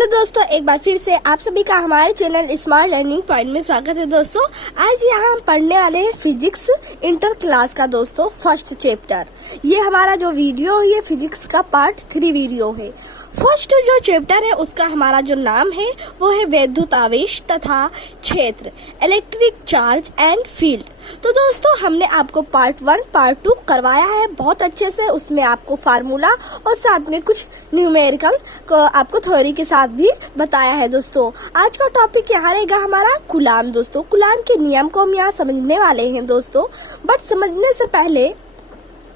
Hello दोस्तों, एक बार फिर से आप सभी का हमारे चैनल स्मार्ट लर्निंग पॉइंट में स्वागत है। दोस्तों आज यहाँ हम पढ़ने वाले हैं फिजिक्स इंटर क्लास का दोस्तों फर्स्ट चैप्टर। ये हमारा जो वीडियो है ये फिजिक्स का पार्ट 3 वीडियो है। फर्स्ट जो चैप्टर है उसका हमारा जो नाम है वो है वैद्युत आवेश तथा क्षेत्र, इलेक्ट्रिक चार्ज एंड फील्ड। तो दोस्तों हमने आपको पार्ट 1 पार्ट 2 करवाया है बहुत अच्छे से। उसमें आपको फार्मूला और साथ में कुछ न्यूमेरिकल को आपको थ्योरी के साथ भी बताया है। दोस्तों आज का टॉपिक यहाँ रहेगा हमारा कूलाम। दोस्तों कूलाम के नियम को हम यहाँ समझने वाले हैं दोस्तों। बट समझने से पहले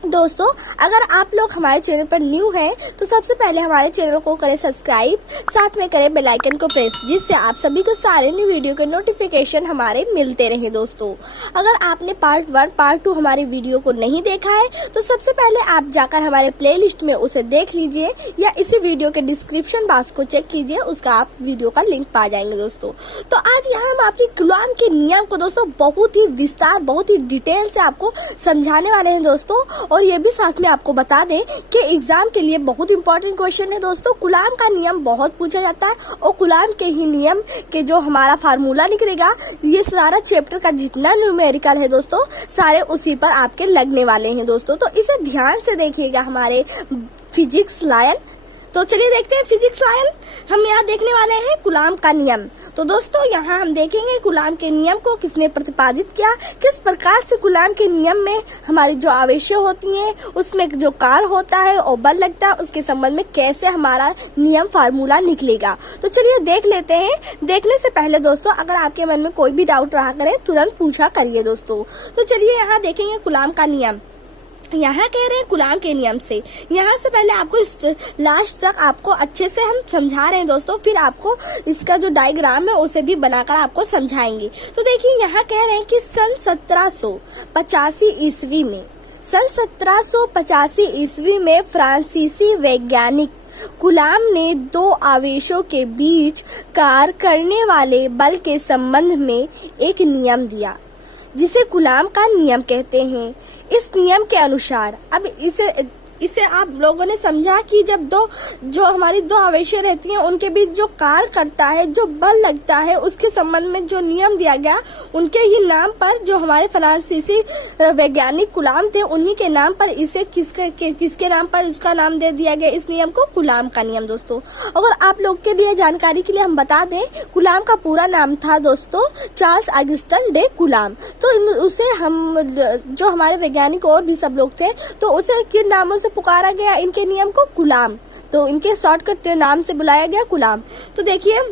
दोस्तों अगर आप लोग हमारे चैनल पर न्यू हैं तो सबसे पहले हमारे चैनल को करें सब्सक्राइब, साथ में करें बेल आइकन को प्रेस, जिससे आप सभी को सारे न्यू वीडियो के नोटिफिकेशन हमारे मिलते रहे। दोस्तों अगर आपने पार्ट 1 पार्ट 2 हमारे वीडियो को नहीं देखा है तो सबसे पहले आप जाकर हमारे प्लेलिस्ट में उसे देख लीजिए या इसी वीडियो के डिस्क्रिप्शन बॉक्स को चेक कीजिए, उसका आप वीडियो का लिंक पा जाएंगे। दोस्तों तो आज यहाँ हम आपकी कूलाम के नियम को दोस्तों बहुत ही विस्तार बहुत ही डिटेल से आपको समझाने वाले हैं दोस्तों। और ये भी साथ में आपको बता दें कि एग्जाम के लिए बहुत इंपॉर्टेंट क्वेश्चन है दोस्तों। कूलाम का नियम बहुत पूछा जाता है और कूलाम के ही नियम के जो हमारा फार्मूला निकलेगा, ये सारा चैप्टर का जितना न्यूमेरिकल है दोस्तों सारे उसी पर आपके लगने वाले हैं दोस्तों। तो इसे ध्यान से देखिएगा हमारे फिजिक्स लायन। तो चलिए देखते हैं फिजिक्स लायन। हम यहाँ देखने वाले हैं कूलाम का नियम। तो दोस्तों यहाँ हम देखेंगे कूलाम के नियम को किसने प्रतिपादित किया, किस प्रकार से कूलाम के नियम में हमारी जो आवेशें होती हैं उसमें जो कार्य होता है और बल लगता है उसके संबंध में कैसे हमारा नियम फार्मूला निकलेगा। तो चलिए देख लेते हैं। देखने से पहले दोस्तों अगर आपके मन में कोई भी डाउट रहा करे तुरंत पूछा करिए दोस्तों। तो चलिए यहाँ देखेंगे कूलाम का नियम। यहाँ कह रहे हैं कूलाम के नियम से, यहाँ से पहले आपको लास्ट तक आपको अच्छे से हम समझा रहे हैं दोस्तों, फिर आपको इसका जो डायग्राम है उसे भी बनाकर आपको समझाएंगे। तो देखिए यहाँ कह रहे हैं कि सन 1785 ईस्वी में फ्रांसीसी वैज्ञानिक कूलाम ने दो आवेशों के बीच कार्य करने वाले बल के संबंध में एक नियम दिया जिसे कूलाम का नियम कहते हैं। इस नियम के अनुसार अब इसे आप लोगों ने समझा कि जब जो हमारी दो आवेशें रहती हैं उनके बीच जो कार्य करता है, जो बल लगता है, उसके संबंध में जो नियम दिया गया, उनके ही नाम पर जो हमारे फ्रांसीसी वैज्ञानिक कूलाम थे उन्हीं के नाम पर इसे किसके नाम पर उसका नाम दे दिया गया इस नियम को, कूलाम का नियम। दोस्तों अगर आप लोग के लिए जानकारी के लिए हम बता दें, कूलाम का पूरा नाम था दोस्तों चार्ल्स ऑगस्टिन डे कूलाम। तो उसे हम जो हमारे वैज्ञानिक और भी सब लोग थे तो उसे किन नामों से पुकारा गया, इनके नियम को कूलाम, तो इनके शॉर्टकट नाम से बुलाया गया कूलाम। तो देखिए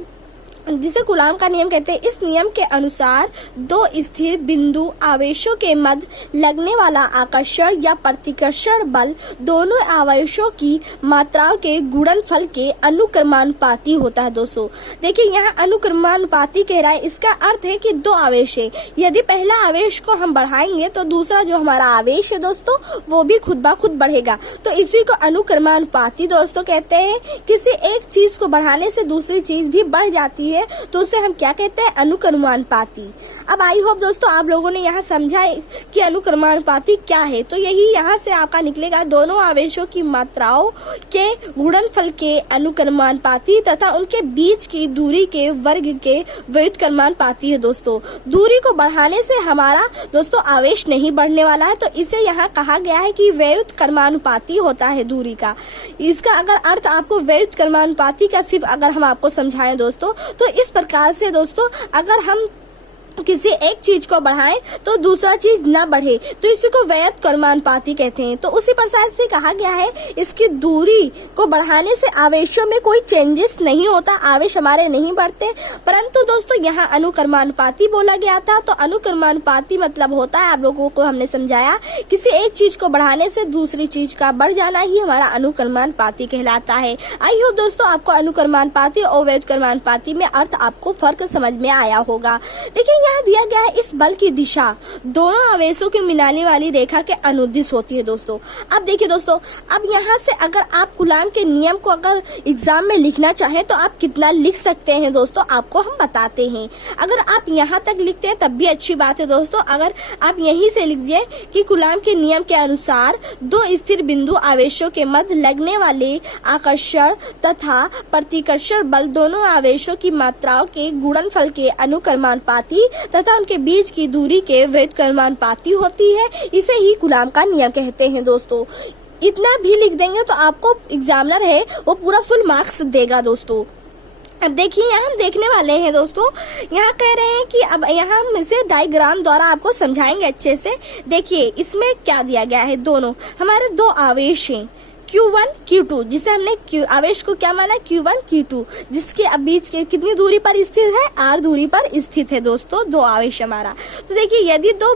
जिसे कूलाम का नियम कहते हैं, इस नियम के अनुसार दो स्थिर बिंदु आवेशों के मध्य लगने वाला आकर्षण या प्रतिकर्षण बल दोनों आवेशों की मात्राओं के गुणनफल के अनुक्रमानुपाती होता है। दोस्तों देखिए यहाँ अनुक्रमानुपाती कह रहा है, इसका अर्थ है कि दो आवेश है, यदि पहला आवेश को हम बढ़ाएंगे तो दूसरा जो हमारा आवेश है दोस्तों वो भी खुद ब खुद बढ़ेगा। तो इसी को अनुक्रमानुपाती दोस्तों कहते हैं। किसी एक चीज को बढ़ाने से दूसरी चीज भी बढ़ जाती है तो उसे हम क्या कहते हैं, अनुक्रमानुपाती। अब आई होप दोस्तों आप लोगों ने यहाँ समझा कि अनुक्रमानुपाती क्या है। तो यही यहाँ से आपका निकलेगा, दोनों आवेशों की मात्राओं के गुणनफल के अनुक्रमानुपाती तथा उनके बीच की दूरी के वर्ग के व्युत्क्रमानुपाती है। दोस्तों दूरी को बढ़ाने से हमारा दोस्तों आवेश नहीं बढ़ने वाला है, तो इसे यहाँ कहा गया है कि व्युत्क्रमानुपाती होता है दूरी का। इसका अगर अर्थ आपको व्युत्क्रमानुपाती का सिर्फ अगर हम आपको समझाएं दोस्तों तो इस प्रकार से दोस्तों अगर हम किसी एक चीज को बढ़ाएं तो दूसरा चीज ना बढ़े तो इसी को व्युत्क्रमानुपाती कहते हैं। तो उसी प्रकार से कहा गया है इसकी दूरी को बढ़ाने से आवेशों में कोई चेंजेस नहीं होता, आवेश हमारे नहीं बढ़ते, परंतु दोस्तों यहाँ अनुक्रमानुपाती बोला गया था। तो अनुक्रमानुपाती मतलब होता है, आप लोगों को हमने समझाया, किसी एक चीज को बढ़ाने से दूसरी चीज का बढ़ जाना ही हमारा अनुक्रमानुपाती कहलाता है। आई होप दोस्तों आपको अनुक्रमानुपाती और व्युत्क्रमानुपाती में अर्थ आपको फर्क समझ में आया होगा। देखिए यहाँ दिया गया है इस बल की दिशा दोनों आवेशों के मिलाने वाली रेखा के अनुदिश होती है दोस्तों। अब देखिए दोस्तों, अब यहाँ से अगर आप कूलाम के नियम को अगर एग्जाम में लिखना चाहें तो आप कितना लिख सकते हैं दोस्तों, आपको हम बताते हैं। अगर आप यहाँ तक लिखते हैं तब भी अच्छी बात है दोस्तों। अगर आप यहीं से लिख दिए कि कूलाम के नियम के अनुसार दो स्थिर बिंदु आवेशों के मध्य लगने वाले आकर्षण तथा प्रतिकर्षण बल दोनों आवेशों की मात्राओं के गुणनफल के अनुक्रमानुपाती तथा उनके बीच की दूरी के व्युत्क्रमानुपाती होती है। इसे ही कूलाम का नियम कहते हैं दोस्तों। इतना भी लिख देंगे तो आपको एग्जामिनर है वो पूरा फुल मार्क्स देगा दोस्तों। अब देखिए यहाँ हम देखने वाले हैं दोस्तों, यहाँ कह रहे हैं कि अब यहाँ हम इसे डायग्राम द्वारा आपको समझाएंगे अच्छे से। देखिए इसमें क्या दिया गया है, दोनों हमारे दो आवेश हैं Q1 Q2, जिसे हमने आवेश को क्या माना Q1 Q2, जिसके अब बीच के कितनी दूरी पर स्थित है, R दूरी पर स्थित है दोस्तों दो आवेश हमारा। तो देखिए यदि दो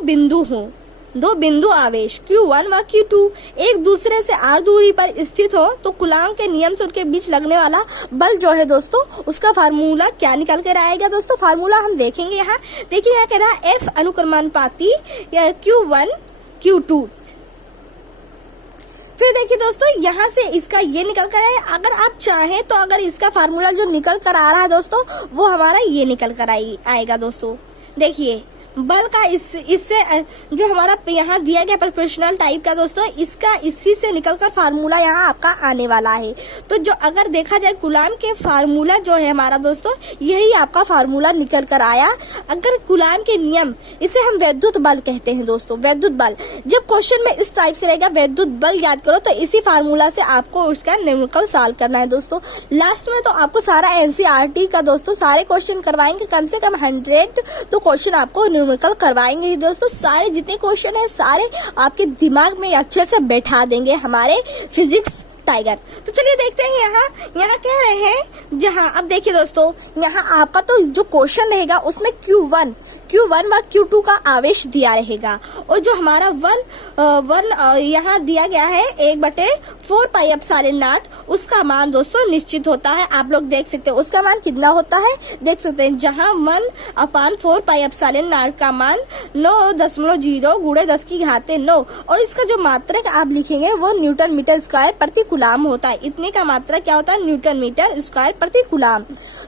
बिंदु आवेश Q1 व Q2 एक दूसरे से R दूरी पर स्थित हो तो कूलाम के नियम से उनके बीच लगने वाला बल जो है दोस्तों उसका फार्मूला क्या निकल कर आएगा दोस्तों। फार्मूला हम देखेंगे यहाँ। देखिए यहाँ कह रहा है F अनुक्रमानुपाती Q1 Q2। फिर देखिए दोस्तों यहाँ से इसका ये निकल कर आए, अगर आप चाहें तो अगर इसका फार्मूला जो निकल कर आ रहा है दोस्तों वो हमारा ये निकल कर आएगा दोस्तों। देखिए बल का इससे जो हमारा यहाँ दिया गया प्रोपोर्शनल टाइप का दोस्तों, इसका इसी से निकलकर फार्मूला यहाँ आपका आने वाला है। तो जो अगर देखा जाए कूलाम के फार्मूला जो है हमारा दोस्तों, यही आपका फार्मूला निकल कर आया। अगर कूलाम के नियम, इसे हम वैद्युत बल कहते हैं दोस्तों, वैद्युत बल। जब क्वेश्चन में इस टाइप से रहेगा वैद्युत बल याद करो तो इसी फार्मूला से आपको उसका न्यूमेरिकल सॉल्व करना है दोस्तों। लास्ट में तो आपको सारा एनसीईआरटी का दोस्तों सारे क्वेश्चन करवाएंगे, कम से कम 100 तो क्वेश्चन आपको न्यूमेरिकल करवाएंगे ही दोस्तों। सारे जितने क्वेश्चन हैं सारे आपके दिमाग में अच्छे से बैठा देंगे हमारे फिजिक्स टाइगर। तो चलिए देखते हैं यहाँ कह रहे हैं जहाँ, अब देखिए दोस्तों यहाँ आपका तो जो क्वेश्चन रहेगा उसमें Q1 व Q2 का आवेश दिया रहेगा और जो हमारा वन यहाँ दिया गया है 1/4 पाई एप्सिलॉन नॉट, उसका मान दोस्तों निश्चित होता है। आप लोग देख सकते हैं उसका मान कितना होता है, देख सकते हैं जहाँ 1/4 पाई एप्सिलॉन नॉट का मान 9.0 गुणे 10 की घाते 9 और इसका जो मात्रक आप लिखेंगे वो न्यूटन मीटर स्क्वायर प्रति कूलाम होता है। इतने का मात्रक क्या होता है, न्यूटन मीटर स्क्वायर प्रति कूलाम।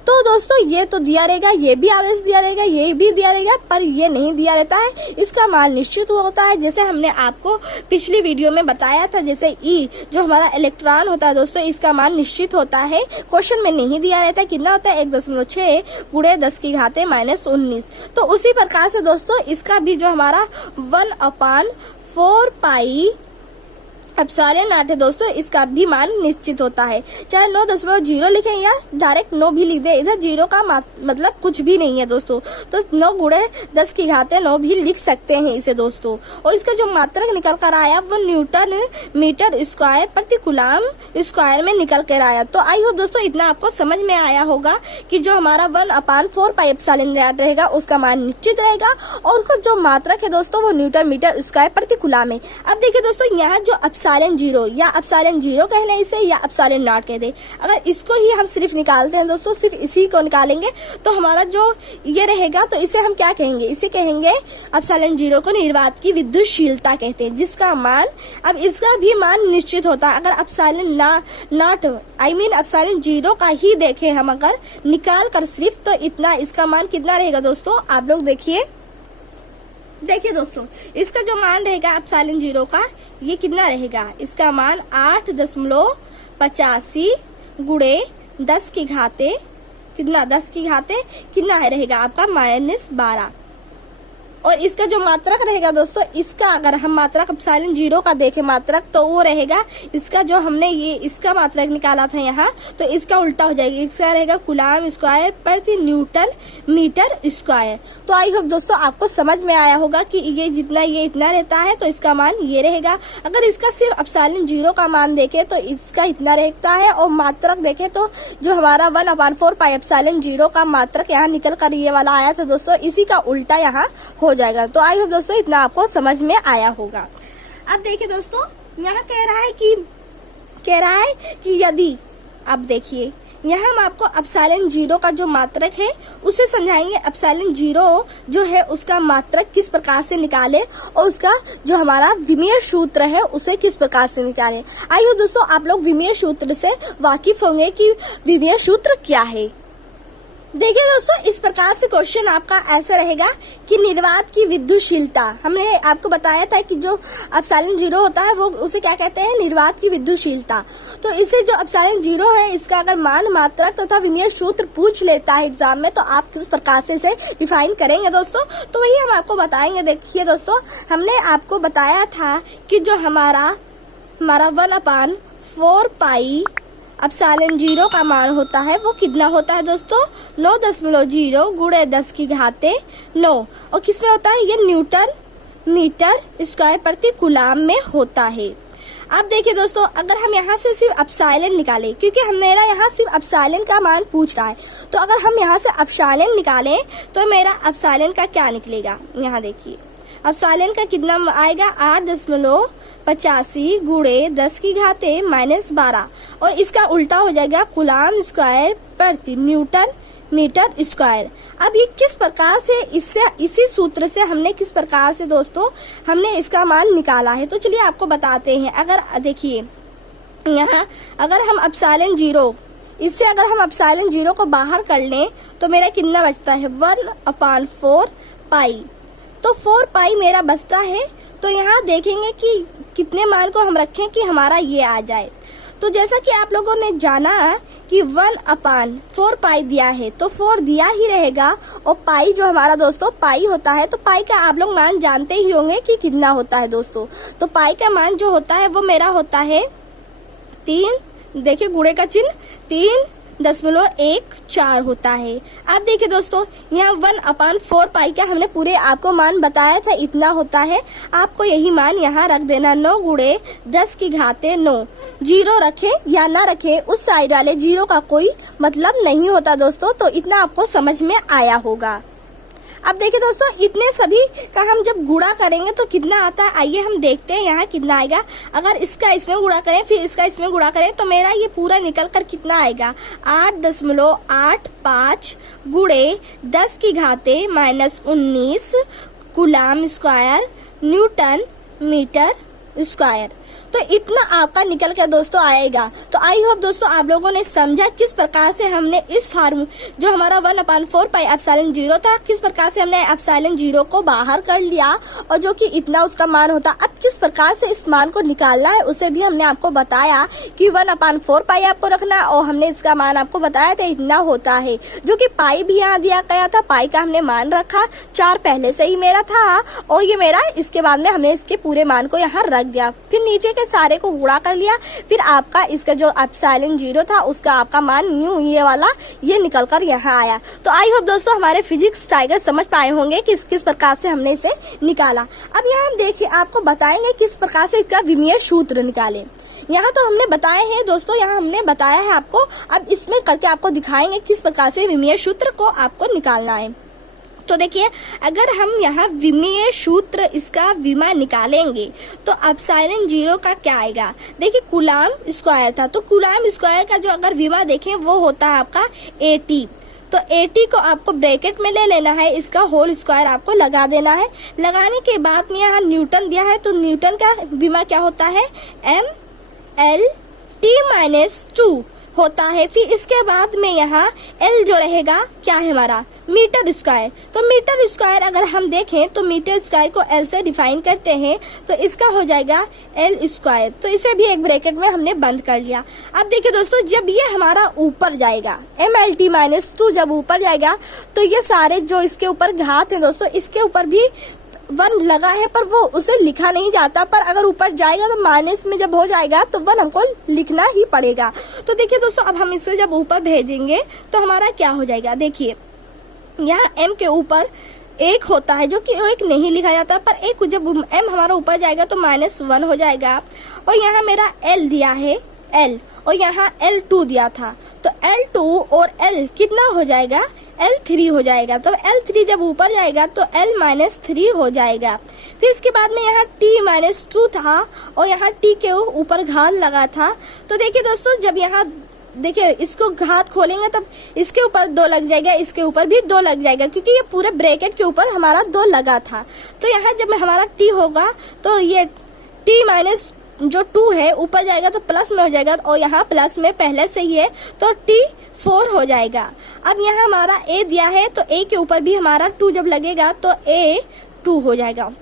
तो दोस्तों ये तो दिया रहेगा, ये भी आवेश दिया रहेगा, ये भी दिया रहेगा, पर ये नहीं दिया रहता है, इसका मान निश्चित होता है। जैसे हमने आपको पिछली वीडियो में बताया था, जैसे ई जो हमारा इलेक्ट्रॉन होता है दोस्तों, इसका मान निश्चित होता है, क्वेश्चन में नहीं दिया रहता है। कितना होता है 1.6 गुणे 10 की घाते -19। तो उसी प्रकार से दोस्तों इसका भी जो हमारा 1/4 पाई एप्सिलॉन नॉट है दोस्तों, इसका भी मान निश्चित होता है। चाहे 9.0 लिखें या डायरेक्ट 9 भी लिख दे, इधर 0 का मतलब कुछ भी नहीं है दोस्तों। तो 9 गुणे 10 की घाते 9 भी लिख सकते हैं इसे दोस्तों। और इसका जो मात्रक निकल कर आया वो न्यूटन मीटर स्क्वायर प्रति कूलाम स्क्वायर में निकल कर आया। तो आई होप दोस्तों इतना आपको समझ में आया होगा कि जो हमारा 1/4 पाई एप्सिलॉन नॉट रहेगा उसका मान निश्चित रहेगा और उसका जो मात्रक है दोस्तों वो न्यूटन मीटर स्क्वायर प्रति कूलाम है। अब देखिए दोस्तों यहाँ जो एप्सिलॉन 0 या एप्सिलॉन 0 कह लें इसे या एप्सिलॉन नॉट कह दें, अगर इसको ही हम सिर्फ निकालते हैं दोस्तों, सिर्फ इसी को निकालेंगे तो हमारा जो ये रहेगा तो इसे हम क्या कहेंगे, इसे कहेंगे एप्सिलॉन 0 को निर्वात की विद्युतशीलता कहते हैं, जिसका मान, अब इसका भी मान निश्चित होता है। अगर एप्सिलॉन नॉट एप्सिलॉन 0 का ही देखें हम अगर निकाल कर सिर्फ, तो इतना इसका मान कितना रहेगा दोस्तों, आप लोग देखिए दोस्तों इसका जो मान रहेगा एप्सिलॉन 0 का ये कितना रहेगा, इसका मान 8.85 गुणे 10 की घाते कितना, 10 की घाते कितना है रहेगा आपका -12। और इसका जो मात्रक रहेगा दोस्तों, इसका अगर हम मात्रक एप्सिलॉन 0 का देखें मात्रक तो वो रहेगा, इसका जो हमने ये इसका मात्रक निकाला था यहाँ, तो इसका उल्टा हो जाएगा, इसका रहेगा कूलाम स्क्वायर प्रति न्यूटन मीटर स्क्वायर। तो आई होप दोस्तों आपको समझ में आया होगा कि ये जितना ये इतना रहता है तो इसका मान ये रहेगा। अगर इसका सिर्फ एप्सिलॉन 0 का मान देखें तो इसका इतना रहता है और मात्रक देखें तो जो हमारा 1/4 पाई एप्सिलॉन 0 का मात्रक यहाँ निकल कर ये वाला आया था दोस्तों, इसी का उल्टा यहाँ हो जाएगा। तो आई होप दोस्तों इतना आपको समझ में आया होगा। अब देखिए दोस्तों यहाँ कह रहा है कि यदि, अब देखिए यहाँ हम आपको एप्सिलॉन जीरो का जो मात्रक है उसे समझाएंगे। एप्सिलॉन जीरो जो है उसका मात्रक किस प्रकार से निकाले और उसका जो हमारा विमीय सूत्र है उसे किस प्रकार से निकाले। आइए दोस्तों, आप लोग विमीय सूत्र से वाकिफ होंगे कि विमीय सूत्र क्या है। देखिए दोस्तों, इस प्रकार से क्वेश्चन आपका ऐसा रहेगा कि निर्वात की विद्युतशीलता, हमने आपको बताया था कि जो एप्सिलॉन जीरो होता है वो उसे क्या कहते हैं, निर्वात की विद्युतशीलता। तो इसे जो एप्सिलॉन जीरो है इसका अगर मान, मात्रक तथा विमीय सूत्र पूछ लेता है एग्जाम में तो आप किस प्रकार से इसे डिफाइन करेंगे दोस्तों, तो वही हम आपको बताएंगे। देखिए दोस्तों, हमने आपको बताया था कि जो हमारा 1/4 पाई एप्सिलॉन जीरो का मान होता है वो कितना होता है दोस्तों, 9.0 गुणे 10 की घाते 9, और किसमें होता है, ये न्यूटन मीटर स्क्वायर प्रति कूलाम में होता है। अब देखिए दोस्तों, अगर हम यहाँ से सिर्फ एप्सिलॉन निकालें, क्योंकि मेरा यहाँ सिर्फ एप्सिलॉन का मान पूछ रहा है, तो अगर हम यहाँ से एप्सिलॉन निकालें तो मेरा एप्सिलॉन का क्या निकलेगा, यहाँ देखिए एप्सिलॉन का कितना आएगा, 8.85 गुणे 10 की घाते -12, और इसका उल्टा हो जाएगा कूलाम स्क्वायर प्रति न्यूटन मीटर स्क्वायर। अब ये किस प्रकार से इसी सूत्र से हमने किस प्रकार से दोस्तों हमने इसका मान निकाला है, तो चलिए आपको बताते हैं। अगर देखिए यहाँ अगर हम एप्सिलॉन जीरो, इससे अगर हम एप्सिलॉन जीरो को बाहर कर लें तो मेरा कितना बचता है, 1/4 पाई, तो 4 पाई मेरा बचता है। तो यहाँ देखेंगे कि कितने मान को हम रखें कि हमारा ये आ जाए। तो जैसा कि आप लोगों ने जाना कि 1/4 पाई दिया है तो 4 दिया ही रहेगा, और पाई जो हमारा दोस्तों पाई होता है, तो पाई का आप लोग मान जानते ही होंगे कि कितना होता है दोस्तों। तो पाई का मान जो होता है वो मेरा होता है 3, देखिए गुणे का चिन्ह, 3.14 होता है। अब देखिए दोस्तों, यहाँ 1/4 पाई का हमने पूरे आपको मान बताया था, इतना होता है। आपको यही मान यहाँ रख देना, 9 गुणे 10 की घाते 9। जीरो रखे या ना रखे, उस साइड वाले जीरो का कोई मतलब नहीं होता दोस्तों। तो इतना आपको समझ में आया होगा। अब देखिए दोस्तों, इतने सभी का हम जब गुणा करेंगे तो कितना आता है, आइए हम देखते हैं यहाँ कितना आएगा। अगर इसका इसमें गुणा करें फिर इसका इसमें गुणा करें तो मेरा ये पूरा निकल कर कितना आएगा, 8.85 गुणे 10 की घाते -19 coulomb square newton metre square. तो इतना आपका निकल के दोस्तों आएगा। तो आई होप दोस्तों आप लोगों ने समझा किस प्रकार से हमने इस जो हमारा 1/4 पाई एप्सिलॉन जीरो था, किस प्रकार से हमने एप्सिलॉन जीरो को बाहर कर लिया और जो कि इतना उसका मान होता। अब किस प्रकार से इस मान को निकालना है उसे भी हमने आपको बताया कि 1/4 पाई आपको रखना, और हमने इसका मान आपको बताया था इतना होता है, जो कि पाई भी यहाँ दिया गया था। पाई का हमने मान रखा, 4 पहले से ही मेरा था और ये मेरा इसके बाद में हमने इसके पूरे मान को यहाँ रख दिया, फिर नीचे के सारे को गुणा कर लिया, फिर आपका इसका जो एप्सिलॉन जीरो था उसका आपका मान ये वाला ये निकल कर यहाँ आया। तो आई होप दोस्तों हमारे फिजिक्स टाइगर समझ पाए होंगे कि किस प्रकार से हमने इसे निकाला। अब यहाँ हम देखिए आपको बताएंगे किस प्रकार से इसका विमीय सूत्र निकाले। यहाँ तो हमने बताए हैं दोस्तों, यहाँ हमने बताया है आपको, अब इसमें करके आपको दिखाएंगे किस प्रकार से विमीय सूत्र को आपको निकालना है। तो देखिए, अगर हम यहाँ विमीय सूत्र इसका विमा निकालेंगे तो एप्सिलॉन जीरो का क्या आएगा, देखिए कूलाम स्क्वायर था, तो कूलाम स्क्वायर का जो अगर विमा देखें वो होता है आपका 80। तो 80 को आपको ब्रैकेट में ले लेना है, इसका होल स्क्वायर आपको लगा देना है। लगाने के बाद में यहाँ न्यूटन दिया है, तो न्यूटन का विमा क्या होता है, ML/T-2 होता है। फिर इसके बाद में यहाँ L जो रहेगा क्या है हमारा, मीटर स्क्वायर। तो मीटर स्क्वायर अगर हम देखें तो मीटर स्क्वायर को L से डिफाइन करते हैं, तो इसका हो जाएगा L स्क्वायर। तो इसे भी एक ब्रैकेट में हमने बंद कर लिया। अब देखिए दोस्तों, जब ये हमारा ऊपर जाएगा, ML/T-2 जब ऊपर जाएगा तो ये सारे जो इसके ऊपर घात है दोस्तों, इसके ऊपर भी 1 लगा है पर वो उसे लिखा नहीं जाता, पर अगर ऊपर जाएगा तो माइनस में जब हो जाएगा तो 1 हमको लिखना ही पड़ेगा। तो देखिए दोस्तों, अब हम इसे जब ऊपर भेजेंगे तो हमारा क्या हो जाएगा, देखिए यहाँ M के ऊपर 1 होता है जो कि 1 नहीं लिखा जाता, पर 1 जब M हमारा ऊपर जाएगा तो -1 हो जाएगा। और यहाँ मेरा L दिया है L, और यहाँ L2 दिया था, तो L2 और L कितना हो जाएगा, L3 हो जाएगा। तो L3 जब ऊपर जाएगा तो L-3 हो जाएगा। फिर इसके बाद में यहाँ T-2 था और यहाँ T के ऊपर घात लगा था। तो देखिए दोस्तों, जब यहाँ देखिए इसको घात खोलेंगे तब इसके ऊपर 2 लग जाएगा, इसके ऊपर भी 2 लग जाएगा, क्योंकि ये पूरे ब्रैकेट के ऊपर हमारा 2 लगा था। तो यहाँ जब हमारा t होगा तो ये t माइनस जो 2 है ऊपर जाएगा तो प्लस में हो जाएगा, और यहाँ प्लस में पहले से ही है तो t 4 हो जाएगा। अब यहाँ हमारा a दिया है तो a के ऊपर भी हमारा 2 जब लगेगा तो a 2 हो जाएगा।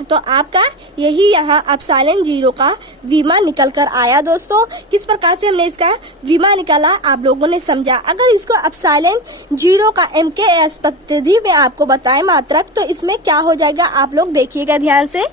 तो आपका यही यहाँ एप्सिलॉन 0 का विमा निकल कर आया दोस्तों। किस प्रकार से हमने इसका विमा निकाला आप लोगों ने समझा। अगर इसको एप्सिलॉन 0 का MKS पद्धति में आपको बताएं मात्रक, तो इसमें क्या हो जाएगा आप लोग देखिएगा ध्यान से।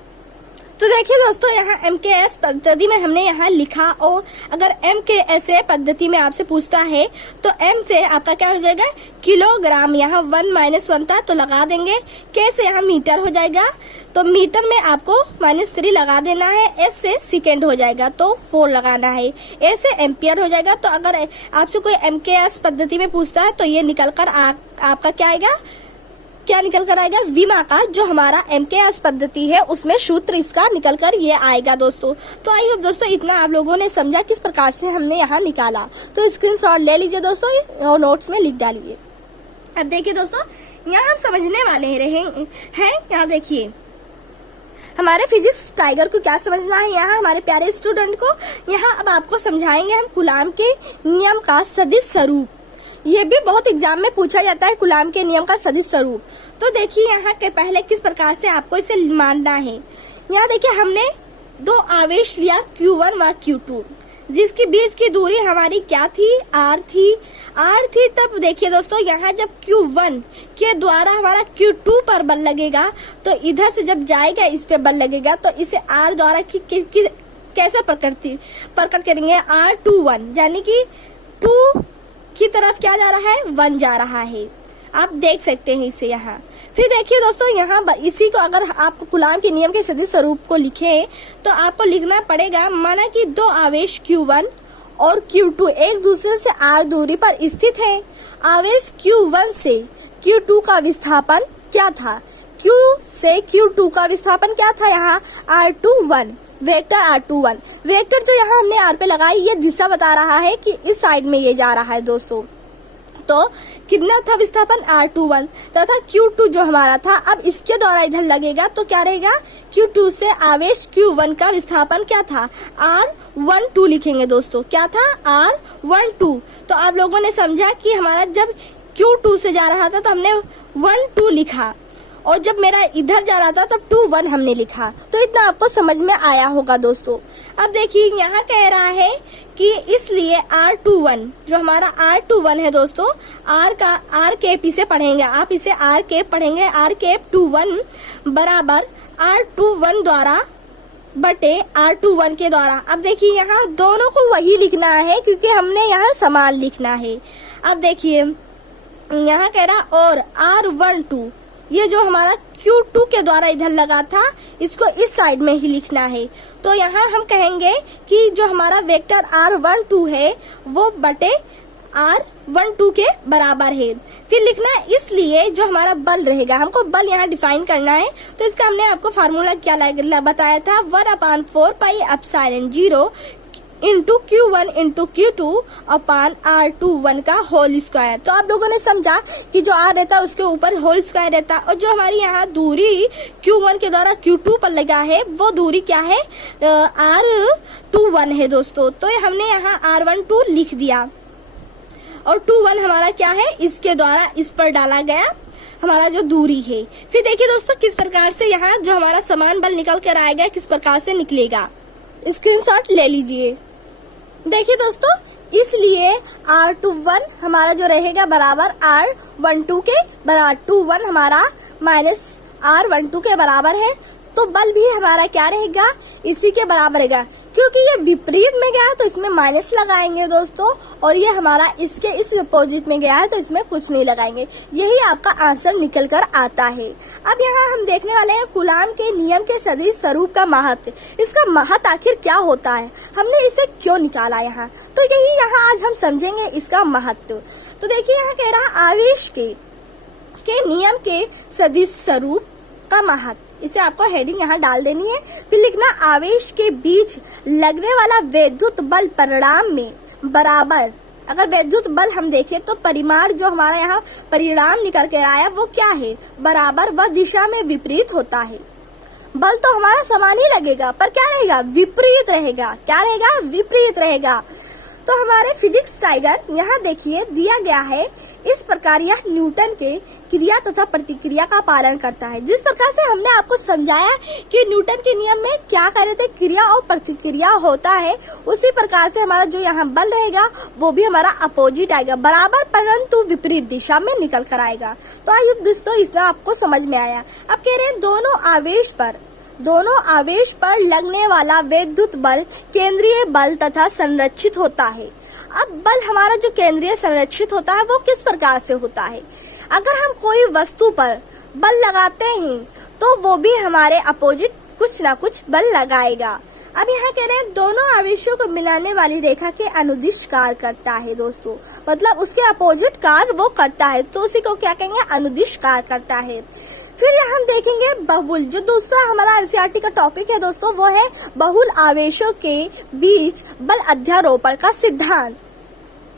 तो देखिए दोस्तों यहाँ MKS पद्धति में हमने यहाँ लिखा, और अगर MKS पद्धति में आपसे पूछता है तो M से आपका क्या हो जाएगा किलोग्राम, यहाँ 1 - 1 था तो लगा देंगे, K से यहाँ मीटर हो जाएगा तो मीटर में आपको -3 लगा देना है, S से सेकेंड हो जाएगा तो 4 लगाना है, A से एम्पियर हो जाएगा। तो अगर आपसे कोई MKS पद्धति में पूछता है तो ये निकल कर आपका क्या आएगा, क्या निकल कर आएगा विमा का जो हमारा MKS पद्धति है उसमें सूत्र इसका निकल कर ये आएगा दोस्तों। तो आई होप दोस्तों इतना आप लोगों ने समझा किस प्रकार से हमने यहाँ निकाला। तो स्क्रीनशॉट ले लीजिए दोस्तों और नोट्स में लिख डालिए। अब देखिए दोस्तों यहाँ हम समझने वाले हैं। यहाँ देखिए हमारे फिजिक्स टाइगर को क्या समझना है, यहाँ हमारे प्यारे स्टूडेंट को यहाँ अब आपको समझाएंगे हम कूलाम के नियम का सदिश स्वरूप। ये भी बहुत एग्जाम में पूछा जाता है कूलाम के नियम का सदिश स्वरूप। तो देखिए यहाँ के पहले किस प्रकार से आपको इसे मानना है। यहाँ देखिए हमने 2 आवेश लिया Q1 व Q2, जिसकी बीच की दूरी हमारी क्या थी, R थी। तब देखिए दोस्तों यहाँ जब Q1 के द्वारा हमारा Q2 पर बल लगेगा तो इधर से जब जाएगा इस पे बल लगेगा, तो इसे R द्वारा कैसे प्रकट करेंगे, R21, यानी कि 2 की तरफ क्या जा रहा है, 1 जा रहा है। आप देख सकते हैं इसे यहाँ। फिर देखिए दोस्तों यहाँ इसी को अगर आप कूलाम के नियम के सदिश स्वरूप को लिखें तो आपको लिखना पड़ेगा, माना कि 2 आवेश Q1 और Q2 एक दूसरे से R दूरी पर स्थित हैं। आवेश Q1 से Q2 का विस्थापन क्या था, Q से Q2 का विस्थापन क्या था, यहाँ R21, वेक्टर R21। वेक्टर जो यहाँ हमने R पे लगाई ये दिशा बता रहा है कि इस साइड में ये जा रहा है दोस्तों। तो कितना था विस्थापन, R21 तथा Q2 जो हमारा था अब इसके द्वारा इधर लगेगा तो क्या रहेगा, Q2 से आवेश Q1 का विस्थापन क्या था, R12 लिखेंगे दोस्तों। क्या था, R12। तो आप लोगों ने समझा कि हमारा जब Q2 से जा रहा था तो हमने 12 लिखा, और जब मेरा इधर जा रहा था तब 21 हमने लिखा। तो इतना आपको समझ में आया होगा दोस्तों। अब देखिए यहाँ कह रहा है कि इसलिए R21 जो हमारा R21 है दोस्तों, R के पीछे पढ़ेंगे आप, इसे R के पढ़ेंगे, R के 21 बराबर R21 द्वारा बटे R21 के द्वारा। अब देखिए यहाँ दोनों को वही लिखना है क्योंकि हमने यहाँ समान लिखना है। अब देखिए यहाँ कह रहा और R12 ये जो हमारा Q2 के द्वारा इधर लगा था इसको इस साइड में ही लिखना है। तो यहाँ हम कहेंगे कि जो हमारा वेक्टर R12 है वो बटे R12 के बराबर है। फिर लिखना है इसलिए जो हमारा बल रहेगा, हमको बल यहाँ डिफाइन करना है। तो इसका हमने आपको फार्मूला क्या बताया था, 1/4 pi epsilon 0 into Q1 into Q2 अपान R21 का होल स्क्वायर। तो आप लोगों ने समझा कि जो R रहता है उसके ऊपर होल स्क्वायर रहता है, और जो हमारी यहाँ दूरी Q1 के द्वारा Q2 पर लगा है वो दूरी क्या है, R21 है दोस्तों। तो हमने यहाँ R12 लिख दिया और 21 हमारा क्या है, इसके द्वारा इस पर डाला गया हमारा जो दूरी है। फिर देखिए दोस्तों किस प्रकार से यहाँ जो हमारा समान बल निकल कर आएगा किस प्रकार से निकलेगा, स्क्रीनशॉट ले लीजिए। देखिए दोस्तों इसलिए R21 हमारा जो रहेगा बराबर R12 के बराबर, 21 हमारा माइनस R12 के बराबर है। तो बल भी हमारा क्या रहेगा, इसी के बराबर रहेगा। क्योंकि ये विपरीत में गया है तो इसमें माइनस लगाएंगे दोस्तों, और ये हमारा इसके इस अपोजिट में गया है तो इसमें कुछ नहीं लगाएंगे। यही आपका आंसर निकल कर आता है। अब यहाँ हम देखने वाले हैं कूलाम के नियम के सदिश स्वरूप का महत्व। इसका महत्व आखिर क्या होता है, हमने इसे क्यों निकाला यहाँ, तो यही यहाँ आज हम समझेंगे इसका महत्व। तो देखिए यहाँ कह रहा आवेश के नियम के सदिश स्वरूप का महत्व, इसे आपको हेडिंग यहाँ डाल देनी है। फिर लिखना आवेश के बीच लगने वाला विद्युत बल परिणाम में बराबर अगर वैद्युत बल हम देखें तो परिमाण जो हमारा यहाँ परिणाम निकल के आया वो क्या है, बराबर व दिशा में विपरीत होता है। बल तो हमारा समान ही लगेगा पर क्या रहेगा, विपरीत रहेगा। क्या रहेगा, विपरीत रहेगा। तो हमारे फिजिक्स टाइगर यहाँ देखिए दिया गया है, इस प्रकार यह न्यूटन के क्रिया तथा प्रतिक्रिया का पालन करता है। जिस प्रकार से हमने आपको समझाया कि न्यूटन के नियम में क्या कह रहे थे, क्रिया और प्रतिक्रिया होता है, उसी प्रकार से हमारा जो यहाँ बल रहेगा वो भी हमारा अपोजिट आएगा, बराबर परंतु विपरीत दिशा में निकल कर आएगा। तो आइए दोस्तों इतना आपको समझ में आया। अब कह रहे हैं दोनों आवेश पर लगने वाला विद्युत बल केंद्रीय बल तथा संरक्षित होता है। अब बल हमारा जो केंद्रीय संरक्षित होता है वो किस प्रकार से होता है, अगर हम कोई वस्तु पर बल लगाते हैं तो वो भी हमारे अपोजिट कुछ ना कुछ बल लगाएगा। अब यहाँ कह रहे हैं दोनों आवेशों को मिलाने वाली रेखा के अनुदिश कार्य करता है दोस्तों, मतलब उसके अपोजिट कार्य वो करता है, तो उसी को क्या कहेंगे, अनुदिश कार्य करता है। फिर हम देखेंगे बहुल, जो दूसरा हमारा एनसीईआरटी का टॉपिक है दोस्तों, वो है बहुल आवेशों के बीच बल अध्यारोपण का सिद्धांत।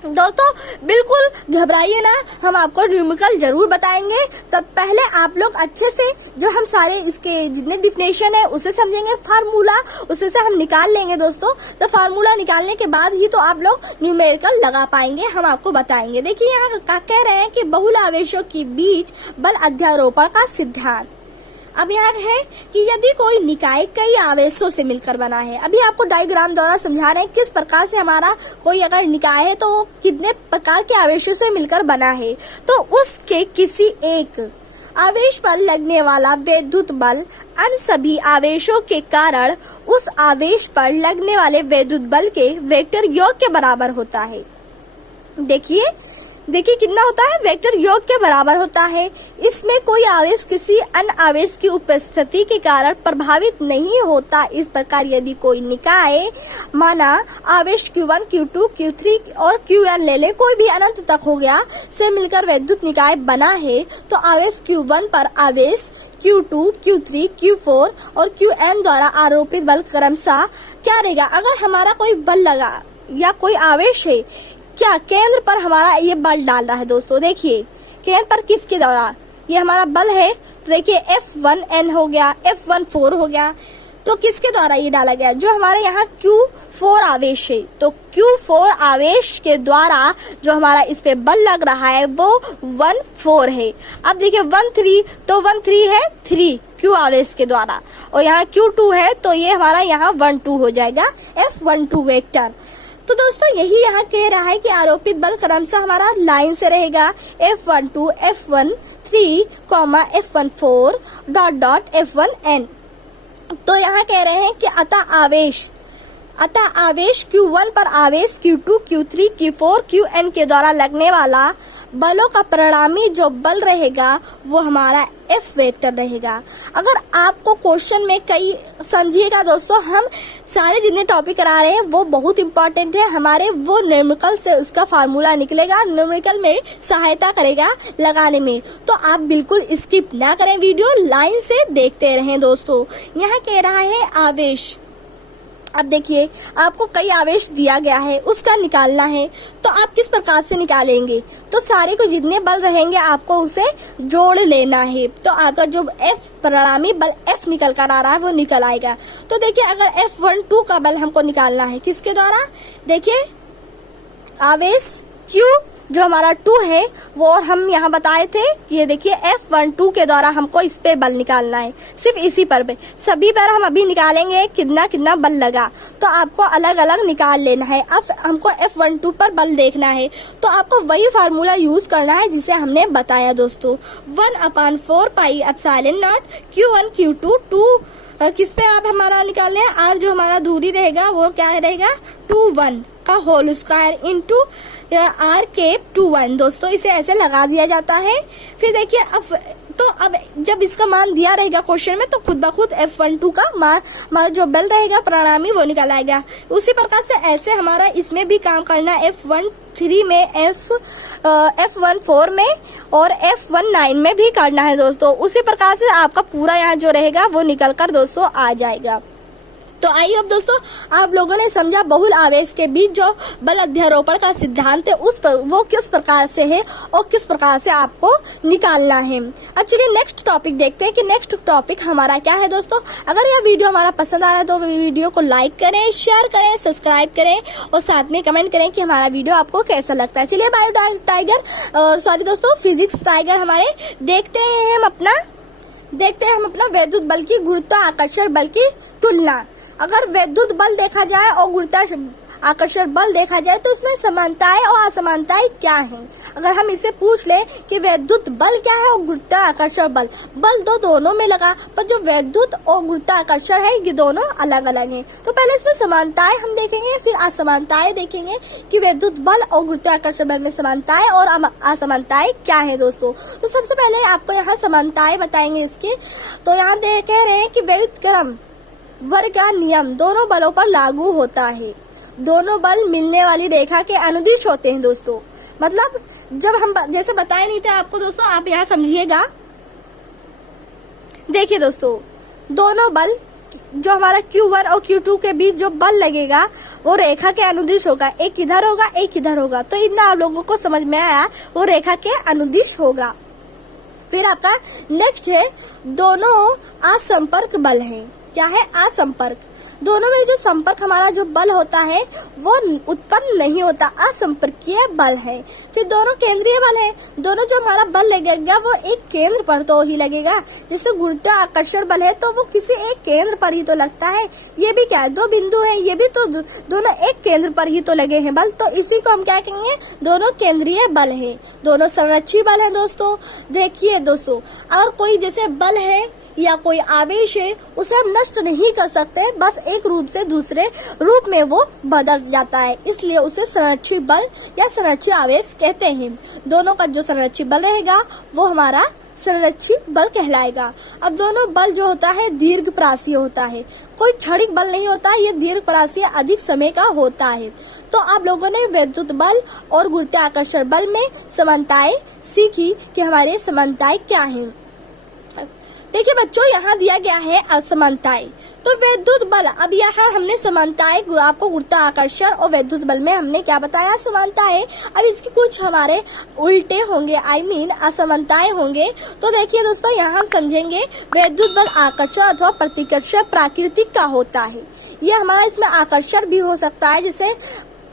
दोस्तों बिल्कुल घबराइए ना, हम आपको न्यूमेरिकल जरूर बताएंगे। तब पहले आप लोग अच्छे से जो हम सारे इसके जितने डिफिनेशन है उसे समझेंगे, फार्मूला उसे से हम निकाल लेंगे दोस्तों। तो फार्मूला निकालने के बाद ही तो आप लोग न्यूमेरिकल लगा पाएंगे, हम आपको बताएंगे। देखिए यहाँ कह रहे हैं कि बहुल आवेशों के बीच बल अध्यारोपण का सिद्धांत। अब यहाँ है कि यदि कोई निकाय कई आवेशों से मिलकर बना है, अभी आपको डायग्राम द्वारा समझा रहे हैं किस प्रकार से हमारा कोई अगर निकाय है तो वो कितने प्रकार के आवेशों से मिलकर बना है, तो उसके किसी एक आवेश पर लगने वाला विद्युत बल अन्य सभी आवेशों के कारण उस आवेश पर लगने वाले विद्युत बल के वेक्टर योग के बराबर होता है। देखिए कितना होता है, वेक्टर योग के बराबर होता है। इसमें कोई आवेश किसी अन्य आवेश की उपस्थिति के कारण प्रभावित नहीं होता। इस प्रकार यदि कोई निकाय, माना आवेश Q1, Q2, Q3 और Qn ले ले, कोई भी अनंत तक हो गया, से मिलकर विद्युत निकाय बना है, तो आवेश Q1 पर आवेश Q2, Q3, Q4 और Qn द्वारा आरोपित बल क्रमशः क्या रहेगा। अगर हमारा कोई बल लगा या कोई आवेश है, क्या केंद्र पर हमारा ये बल डाल रहा है दोस्तों, देखिए केंद्र पर किसके द्वारा ये हमारा बल है, तो देखिए F1N हो गया, F14 हो गया, तो किसके द्वारा ये डाला गया, जो हमारे यहाँ Q4 आवेश है, तो Q4 आवेश के द्वारा जो हमारा इस पे बल लग रहा है वो 1,4 है। अब देखिए 1,3, तो 1,3 है 3 Q आवेश के द्वारा, और यहाँ Q2 है तो ये हमारा यहाँ 1,2 हो जाएगा, F12 वेक्टर। तो दोस्तों यही यहाँ कह रहा है कि आरोपित बल क्रमशः हमारा लाइन से रहेगा, F12, F13, F14 dot F1N। तो यहाँ कह रहे हैं कि अतः आवेश Q1 पर आवेश Q2, Q3, Q4, Qn के द्वारा लगने वाला बलों का परिणामी जो बल रहेगा वो हमारा F वेक्टर रहेगा। अगर आपको क्वेश्चन में कई समझिएगा दोस्तों, हम सारे जितने टॉपिक करा रहे हैं वो बहुत इंपॉर्टेंट है हमारे, वो न्यूमेरिकल से उसका फार्मूला निकलेगा, न्यूमेरिकल में सहायता करेगा लगाने में। तो आप बिल्कुल स्किप ना करें, वीडियो लाइन से देखते रहें दोस्तों। यहाँ कह रहा है आवेश, अब देखिए आपको कई आवेश दिया गया है, उसका निकालना है, तो आप किस प्रकार से निकालेंगे, तो सारे को जितने बल रहेंगे आपको उसे जोड़ लेना है। तो आपका जो F परिणामी बल F निकल कर आ रहा है वो निकल आएगा। तो देखिए अगर F12 का बल हमको निकालना है किसके द्वारा, देखिए आवेश Q जो हमारा 2 है वो, और हम यहाँ बताए थे कि ये देखिए F12 के द्वारा हमको इस पे बल निकालना है, सिर्फ इसी पर सभी पर हम अभी निकालेंगे कितना बल लगा, तो आपको अलग अलग निकाल लेना है। अब हमको F12 पर बल देखना है तो आपको वही फार्मूला यूज करना है जिसे हमने बताया दोस्तों, 1/4 pi epsilon not Q1 Q2 2 किस पे आप हमारा निकालने हैं, R जो हमारा दूरी रहेगा वो क्या रहेगा 2/1 का whole square into R cap 2/1 दोस्तों, इसे ऐसे लगा दिया जाता है। फिर देखिए अब जब इसका मान दिया रहेगा क्वेश्चन में तो खुद ब खुद F12 का मान जो बल रहेगा परिणामी वो निकल आएगा। उसी प्रकार से ऐसे हमारा इसमें भी काम करना है, F13 में, F14 में और F19 में भी करना है दोस्तों। उसी प्रकार से आपका पूरा यहाँ जो रहेगा वो निकल कर दोस्तों आ जाएगा। तो आइए अब दोस्तों, आप लोगों ने समझा बहुल आवेश के बीच जो बल अध्यारोपण का सिद्धांत है वो किस प्रकार से है और किस प्रकार से आपको निकालना है। अब चलिए नेक्स्ट टॉपिक देखते हैं कि नेक्स्ट टॉपिक हमारा क्या है दोस्तों। अगर यह वीडियो हमारा पसंद आ रहा है तो वीडियो को लाइक करें, शेयर करें, सब्सक्राइब करें और साथ में कमेंट करें कि हमारा वीडियो आपको कैसा लगता है। चलिए फिजिक्स टाइगर हमारे देखते हैं हम अपना वैद्युत बल की गुरुत्वाकर्षण बल की तुलना। अगर वैद्युत बल देखा जाए और गुरुत्वाकर्षण बल देखा जाए तो इसमें समानताएं और असमानताएं क्या हैं। अगर हम इसे पूछ ले कि वैद्युत बल क्या है और गुरुत्वाकर्षण बल तो दोनों में लगा, पर जो वैद्युत और गुरुत्वाकर्षण है ये दोनों अलग अलग हैं। तो पहले इसमें समानताएं हम देखेंगे, फिर असमानताएं देखेंगे कि वैद्युत बल और गुरुत्वाकर्षण बल में समानताएं और असमानताएं क्या है दोस्तों। तो सबसे पहले आपको यहाँ समानताएं बताएंगे इसकी। तो यहाँ कह रहे हैं कि व्युत्क्रम वर्ग का नियम दोनों बलों पर लागू होता है। दोनों बल मिलने वाली रेखा के अनुदिश होते हैं दोस्तों। मतलब जब हम जैसे बताए नहीं थे आपको दोस्तों, आप यहाँ समझिएगा। देखिए दोस्तों, दोनों बल जो हमारा Q1 और Q2 के बीच जो बल लगेगा वो रेखा के अनुदिश होगा। एक इधर होगा, एक इधर होगा। तो इतना आप लोगों को समझ में आया, वो रेखा के अनुदिश होगा। फिर आपका नेक्स्ट है दोनों असंपर्क बल हैं। क्या है? असंपर्क। दोनों में जो संपर्क हमारा जो बल होता है वो उत्पन्न नहीं होता, असंपर्कीय बल है। फिर दोनों केंद्रीय बल है। दोनों जो हमारा बल लगेगा वो एक केंद्र पर तो ही लगेगा। जैसे गुरुत्वाकर्षण बल है तो वो किसी एक केंद्र पर ही तो लगता है। ये भी क्या है? दो बिंदु है, ये भी तो दोनों एक केंद्र पर ही तो लगे हैं बल। तो इसी को हम क्या कहेंगे? दोनों केंद्रीय बल है। दोनों संरक्षी बल है दोस्तों। देखिए दोस्तों, अगर कोई जैसे बल है या कोई आवेश है उसे हम नष्ट नहीं कर सकते, बस एक रूप से दूसरे रूप में वो बदल जाता है, इसलिए उसे संरक्षी बल या संरक्षी आवेश कहते हैं। दोनों का जो संरक्षी बल रहेगा वो हमारा संरक्षी बल कहलाएगा। अब दोनों बल जो होता है दीर्घप्रासीय होता है, कोई क्षणिक बल नहीं होता, ये दीर्घप्रासीय अधिक समय का होता है। तो आप लोगों ने वैद्युत बल और गुरुत्वाकर्षण बल में समानताएं सीखी कि हमारे समानताएं क्या हैं। देखिए बच्चों, यहाँ दिया गया है असमानताएं। तो वैद्युत बल, अब यहाँ हमने समानताएं आपको गुरुत्वाकर्षण और वैद्युत बल में हमने क्या बताया? समानताएं। अब इसकी कुछ हमारे उल्टे होंगे, असमानताएं होंगे। तो देखिए दोस्तों, यहाँ हम समझेंगे वैद्युत बल आकर्षण अथवा प्रतिकर्षण प्राकृतिक का होता है। ये हमारा इसमें आकर्षण भी हो सकता है, जैसे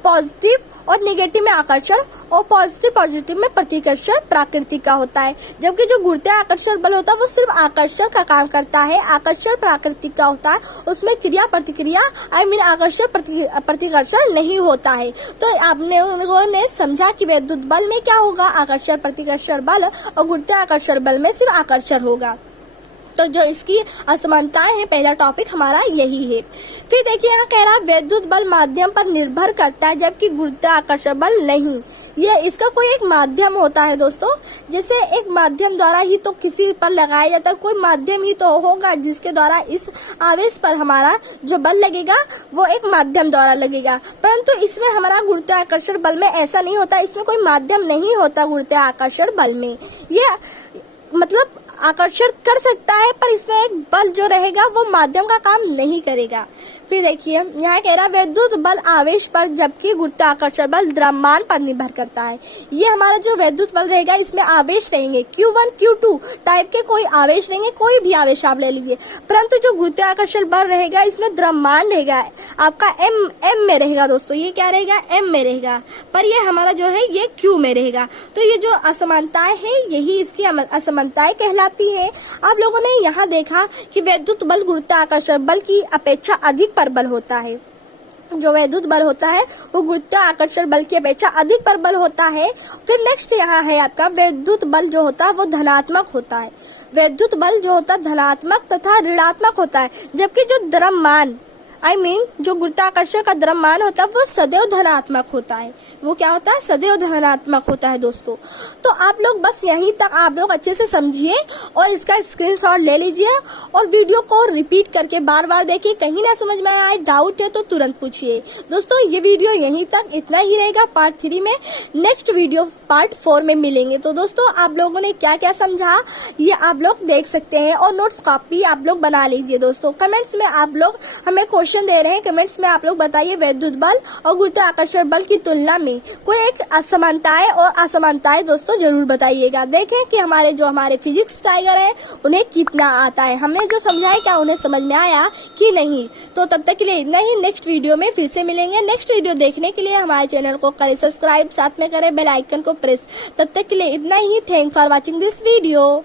पॉजिटिव और नेगेटिव में आकर्षण और पॉजिटिव में प्रतिकर्षण प्राकृतिक का होता है। जबकि जो गुरुत्वाकर्षण बल होता है वो सिर्फ आकर्षण का काम करता है, आकर्षण प्राकृतिक का होता है, उसमें क्रिया प्रतिक्रिया आकर्षण प्रतिकर्षण नहीं होता है। तो आपने लोगों ने समझा कि वैद्युत बल में क्या होगा? आकर्षण प्रतिकर्षण बल, और गुरुत्वाकर्षण बल में सिर्फ आकर्षण होगा। तो जो इसकी असमानताएं हैं, पहला टॉपिक हमारा यही है। फिर देखिए यहाँ कह रहा है वैद्युत बल माध्यम पर निर्भर करता है जबकि गुरुत्वाकर्षण बल नहीं। ये इसका कोई एक माध्यम होता है दोस्तों। जैसे एक माध्यम द्वारा ही तो किसी पर लगाया जाता है, कोई माध्यम ही तो होगा जिसके द्वारा इस आवेश पर हमारा जो बल लगेगा वो एक माध्यम द्वारा लगेगा। परंतु इसमें हमारा गुरुत्वाकर्षण बल में ऐसा नहीं होता, इसमें कोई माध्यम नहीं होता। गुरुत्वाकर्षण बल में ये मतलब आकर्षण कर सकता है, पर इसमें एक बल जो रहेगा वो माध्यम का काम नहीं करेगा। फिर देखिए यहाँ कह रहा है वैद्युत बल आवेश पर जबकि गुरुत्वाकर्षण बल द्रव्यमान पर निर्भर करता है। ये हमारा जो वैद्युत बल रहेगा इसमें आवेश रहेंगे, Q1 Q2 टाइप के कोई आवेश रहेंगे, कोई भी आवेश आप ले लीजिए। परंतु जो गुरुत्वाकर्षण बल रहेगा इसमें द्रव्यमान रहेगा, आपका M में रहेगा दोस्तों। ये क्या रहेगा? M में रहेगा, पर ये हमारा जो है ये Q में रहेगा। तो ये जो असमानताएं है यही इसकी असमानताएं कहलाती है। आप लोगों ने यहाँ देखा कि वैद्युत बल गुरुत्वाकर्षण बल की अपेक्षा अधिक प्रबल होता है। जो वैद्युत बल होता है वो गुरुत्वाकर्षण बल की अपेक्षा अधिक प्रबल होता है। फिर नेक्स्ट यहाँ है आपका वैद्युत बल जो होता है वो धनात्मक होता है। वैद्युत बल जो होता है धनात्मक तथा ऋणात्मक होता है, जबकि जो द्रव्यमान जो गुरुत्वाकर्षण का द्रव्यमान होता है वो सदैव धनात्मक होता है। वो क्या होता है? सदैव धनात्मक होता है दोस्तों। तो आप लोग बस यहीं तक आप लोग अच्छे से समझिए और इसका स्क्रीनशॉट ले लीजिए और वीडियो को रिपीट करके बार बार देखिए। कहीं ना समझ में आए, डाउट है तो तुरंत पूछिए। दोस्तों ये वीडियो यहीं तक इतना ही रहेगा। पार्ट 3 में, नेक्स्ट वीडियो पार्ट 4 में मिलेंगे। तो दोस्तों आप लोगों ने क्या क्या समझा ये आप लोग देख सकते हैं और नोट्स कॉपी आप लोग बना लीजिए दोस्तों। कमेंट्स में आप लोग हमें क्वेश्चन क्वेश्चन दे रहे हैं, कमेंट्स में आप लोग बताइए विद्युत बल और गुरुत्वाकर्षण बल की तुलना में कोई एक असमानताएं और असमानताएं दोस्तों जरूर बताइएगा। देखें कि हमारे फिजिक्स टाइगर हैं उन्हें कितना आता है, हमने जो समझाया क्या उन्हें समझ में आया कि नहीं। तो तब तक के लिए इतना ही, नेक्स्ट वीडियो में फिर से मिलेंगे। नेक्स्ट वीडियो देखने के लिए हमारे चैनल को करें सब्सक्राइब, साथ में करें बेल आइकन को प्रेस। तब तक के लिए इतना ही, thank for watching this video.